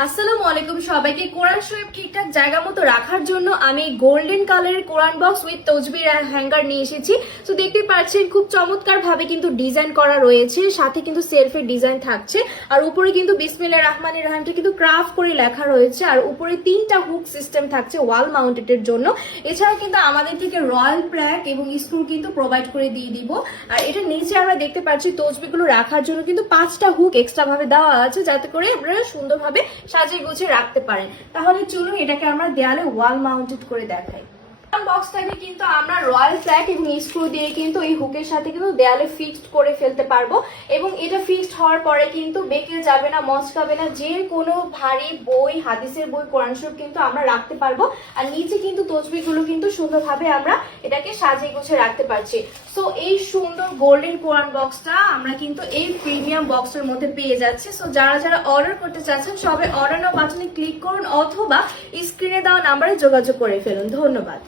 আসসালামু আলাইকুম সবাইকে। কোরআন শরীফ ঠিকঠাক জায়গা মতো রাখার জন্য আমি গোল্ডেন কালারের কোরআন বক্স উইথ তসবির হ্যাঙ্গার নিয়ে এসেছি। তো দেখতে পাচ্ছেন খুব চমৎকার ভাবে কিন্তু ডিজাইন করা রয়েছে, সাথে কিন্তু সেলফের ডিজাইন থাকছে, আর উপরে কিন্তু বিসমিল্লাহির রহমানির রহিমটা কিন্তু ক্রাফট করে লেখা রয়েছে, আর উপরে 3টা হুক সিস্টেম থাকছে ওয়াল মাউন্টেডের জন্য। এছাড়া কিন্তু আমাদের থেকে রয়্যাল প্র্যাক এবং স্ক্রু কিন্তু প্রোভাইড করে দিয়ে দিব। আর এটা নিচে আমরা দেখতে পাচ্ছি তসবিগুলো রাখার জন্য কিন্তু 5টা হুক এক্সট্রা ভাবে দেওয়া আছে, যাতে করে আপনারা সুন্দরভাবে সাজিয়ে গুছিয়ে রাখতে পারেন। তাহলে চলুন এটাকে আমরা দেয়ালে ওয়াল মাউন্টেড করে দেখাই। বক্সটাকে কিন্তু আমরা রয়্যাল প্ল্যাক এবং স্ক্রু দিয়ে কিন্তু এই হুকের সাথে কিন্তু দেয়ালে ফিক্সড করে ফেলতে পারবো, এবং এটা ফিক্সড হওয়ার পরে কিন্তু বেঁকে যাবে না, মচকাবে না। যে কোনো ভারী বই, হাদিসের বই, কোরআন শরীফ কিন্তু আমরা রাখতে পারবো। আর নিচে কিন্তু তসবিহগুলো কিন্তু সুন্দরভাবে আমরা এটাকে সাজিয়ে গুছিয়ে রাখতে পারছি। সো এই সুন্দর গোল্ডেন কোরআন বক্সটা আমরা কিন্তু এই প্রিমিয়াম বক্সের মধ্যে পেয়ে যাচ্ছি। সো যারা যারা অর্ডার করতে চাচ্ছেন সবাই অর্ডার নাও বাটনে ক্লিক করুন, অথবা স্ক্রিনে দেওয়া নাম্বারে যোগাযোগ করে ফেলুন। ধন্যবাদ।